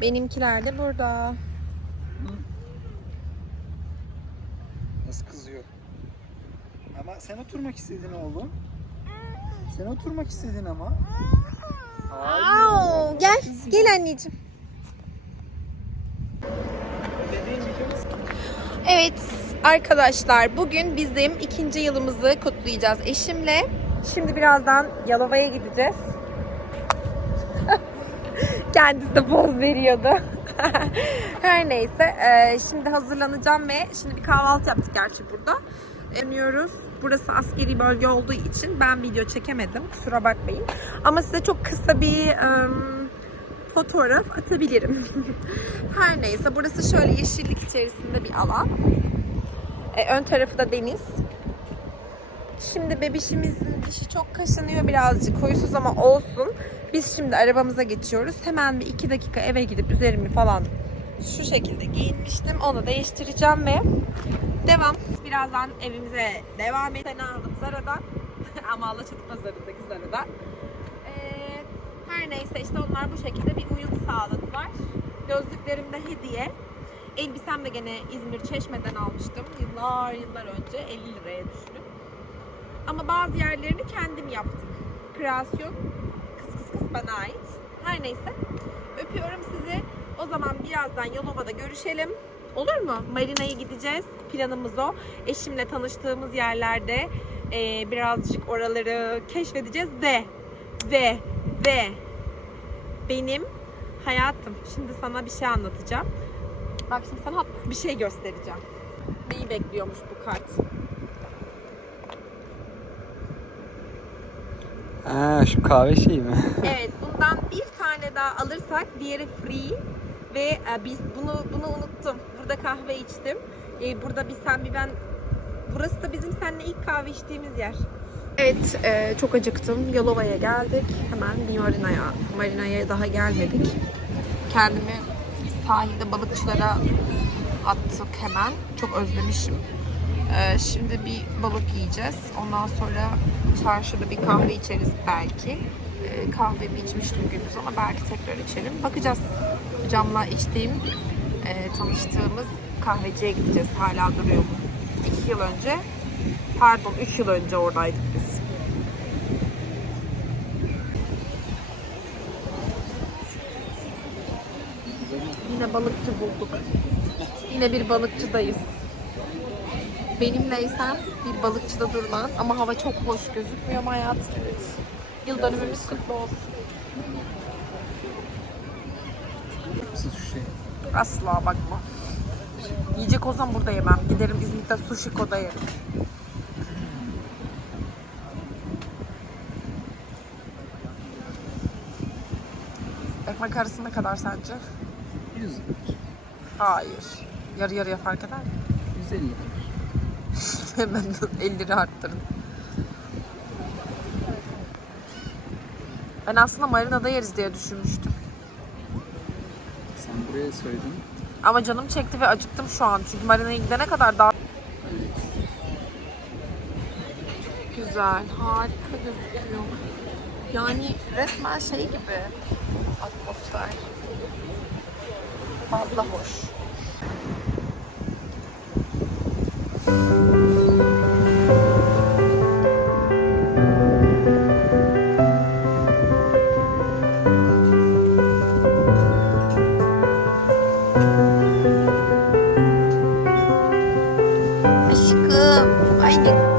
Benimkiler de burada. Nasıl kızıyor? Ama sen oturmak istedin oğlum. Sen oturmak istedin ama. Au, gel, gel anneciğim. Evet arkadaşlar bugün bizim ikinci yılımızı kutlayacağız eşimle. Şimdi birazdan Yalova'ya gideceğiz. Kendisi de poz veriyordu. Her neyse e, şimdi hazırlanacağım ve şimdi bir kahvaltı yaptık gerçi burada. Dönüyoruz. Burası askeri bölge olduğu için ben video çekemedim. Kusura bakmayın. Ama size çok kısa bir e, fotoğraf atabilirim. Her neyse burası şöyle yeşillik içerisinde bir alan. E, ön tarafı da deniz. Şimdi bebişimizin dişi çok kaşınıyor birazcık huysuz ama olsun. Biz şimdi arabamıza geçiyoruz. Hemen bir iki dakika eve gidip üzerimi falan şu şekilde giyinmiştim. Onu değiştireceğim ve devam. Birazdan evimize devam edelim. aldım Zara'dan. ama Alaçatı pazarındaki Zara'dan. Ee, her neyse işte onlar bu şekilde bir uyum sağladılar. Gözlüklerim de hediye. Elbisem de gene İzmir Çeşme'den almıştım. Yıllar yıllar önce 50 liraya düşünün. Ama bazı yerlerini kendim yaptım. Kreasyon bana ait. Her neyse. Öpüyorum sizi. O zaman birazdan Yalova'da görüşelim. Olur mu? Marina'ya gideceğiz. Planımız o. Eşimle tanıştığımız yerlerde e, birazcık oraları keşfedeceğiz de ve ve benim hayatım. Şimdi sana bir şey anlatacağım. Bak şimdi sana bir şey göstereceğim. Neyi bekliyormuş bu kart? Ha şu kahve şeyi mi? Evet, bundan bir tane daha alırsak diğeri free ve e, biz bunu bunu unuttum. Burada kahve içtim. E, burada bir sen bir ben Burası da bizim seninle ilk kahve içtiğimiz yer. Evet, e, çok acıktım. Yalova'ya geldik. Hemen bir marinaya, marinaya daha gelmedik. Kendimi sahilde balıkçılara attık hemen. Çok özlemişim. E, şimdi bir balık yiyeceğiz. Ondan sonra çarşıda bir kahve içeriz belki. E, kahvemi içmiştim gündüz ama belki tekrar içelim. Bakacağız. Camla içtiğim, e, tanıştığımız kahveciye gideceğiz. Hala duruyor mu? 2 yıl önce, pardon 3 yıl önce oradaydık biz. Yine balıkçı bulduk. Yine bir balıkçıdayız. Benimleysen bir balıkçıda durulan ama hava çok hoş gözükmüyor mu hayat? Evet. Yıl dönümümüz kutlu olsun. Nasıl şey? Asla bakma. Yiyecek olsam burada yemem. Giderim İzmit'te sushi koda yerim. Ekmek arası ne kadar sence? 100 Hayır. Yarı yarıya fark eder mi? 150 hemen 50 lira arttırın. Ben aslında marinada yeriz diye düşünmüştüm. Sen buraya söyledin. Ama canım çekti ve acıktım şu an. Çünkü marinaya gidene kadar daha... Çok güzel. Harika gözüküyor. Yani resmen şey gibi atmosfer. Fazla hoş. あ你。